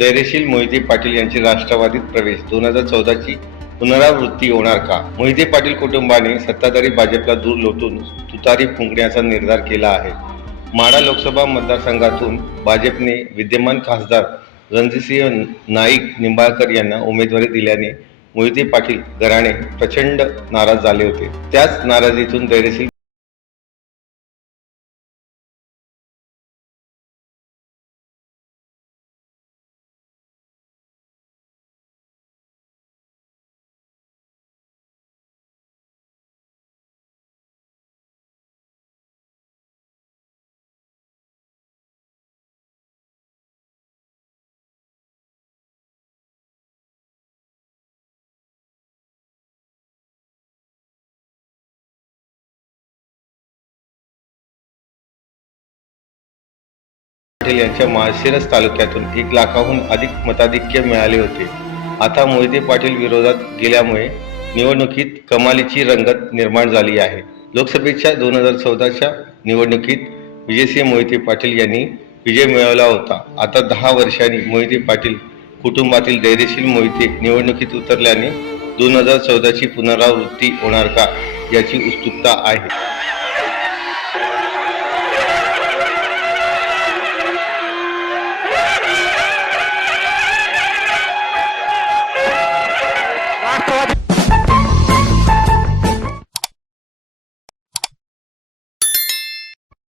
धैर्यशील मोहिते पाटील यांची राष्ट्रवादीत प्रवेश. दोन हजार चौदाची पुनरावृत्ती होणार का? मोहिते पाटील कुटुंबाने सत्ताधारी भाजपला दूर लोटून तुतारी फुंकण्याचा निर्धार केला आहे. माढा लोकसभा मतदारसंघातून भाजपने विद्यमान खासदार रणजितसिंह नाईक निंबाळकर यांना उमेदवारी दिल्याने मोहिते पाटील घराणे प्रचंड नाराज झाले होते. त्याच नाराजीतून धैर्यशील पाटील यांच्या माळशिरस तालुक्यातून एक लाखाहून अधिक मताधिक्य मिळाले होते. आता मोहिते पाटील विरोधात गेल्यामुळे निवडणुकीत कमालीची रंगत निर्माण झाली आहे. लोकसभेच्या दोन हजार चौदाच्या निवडणुकीत विजयसिंह मोहिते पाटील यांनी विजय मिळवला होता. आता दहा वर्षांनी मोहिते पाटील कुटुंबातील धैर्यशील मोहिते निवडणुकीत उतरल्याने दोन हजार चौदाची पुनरावृत्ती होणार का याची उत्सुकता आहे.